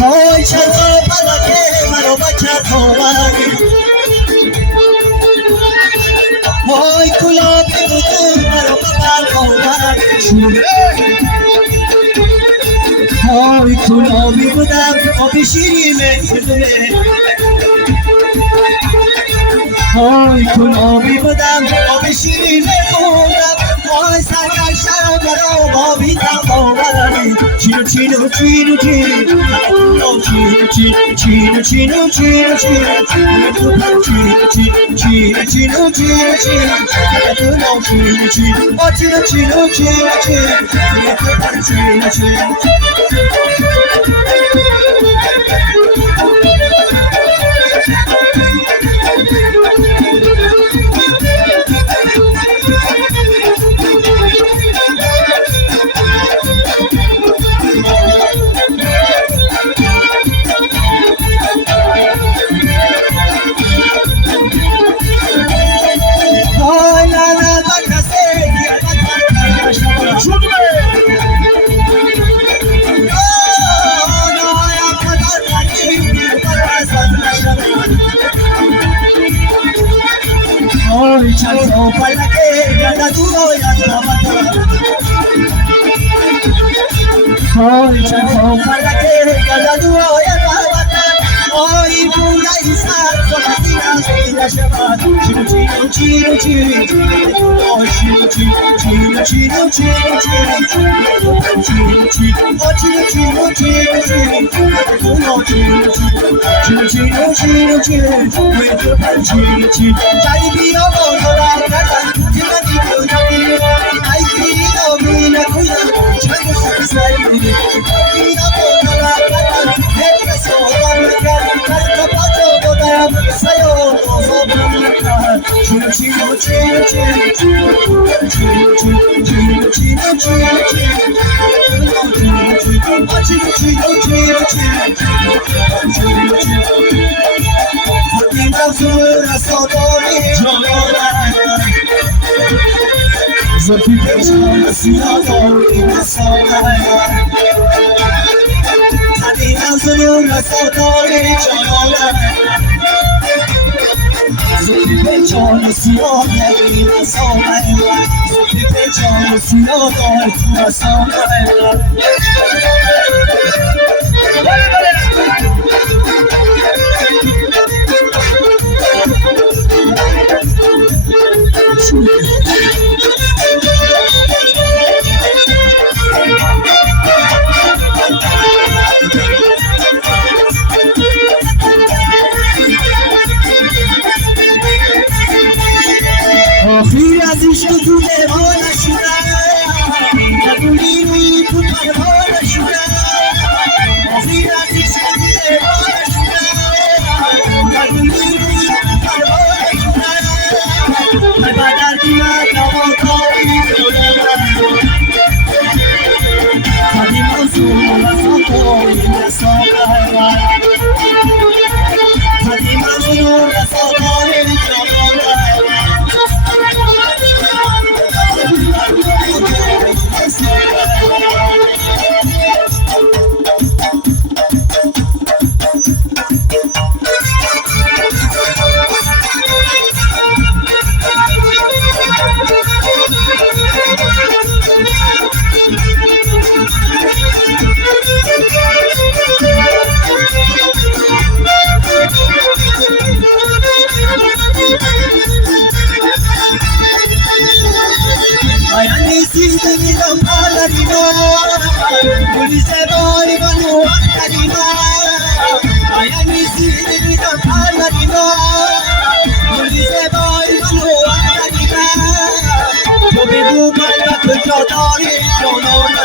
وای چرا فلکه منو بکرد آوری وای کلاه بودو منو ببر آوری وای کلاهی بودم آب شیرین مهدونه وای کلاهی بودم آب شیرین مهدونم وای سرگشتم برا بابی تمامی چینو چینو چینو چینو چینو چینو چینو چینو چینو چینو Hoy chanzo para que gana duro ya trabata. Hoy chanzo para que gana duro ya trabata. Hoy bunga isa solas ya shaba. Chino chino chino chino. Oh chino chino chino chino chino chino. Chino chino oh chino chino chino chino. Oh chino chino chino chino chino. We chino chino. Jai bino bono la kata. Jina dino jai. Ai bino bino kuya. Chango sapisai bino. Bino bono la kata. Hekka so la kata. Kalka pato bodaya sayo. Chino chino chino chino. Chino chino chino chino chino. Oh chino chino chino chino. Zura sodori jolora Zafi pechana sinadori nasodara Adina zura sodori jolora Zafi pechana sinadori nasodara Zafi pechana sinadori nasodara Fiazisha tu devona shura Kadulini tu parvona shura Fiazisha tu devona shura Kadulini tu parvona shura Badar kina tavo koi dolora Kadi manzura sokoi nasokaiwa Kadi manzura sokoi dolora Ayani sidi no palarino, pulise boy banu akarino. Ayani sidi no palarino, pulise boy banu akarino. Tobi buka tu jodari jonona.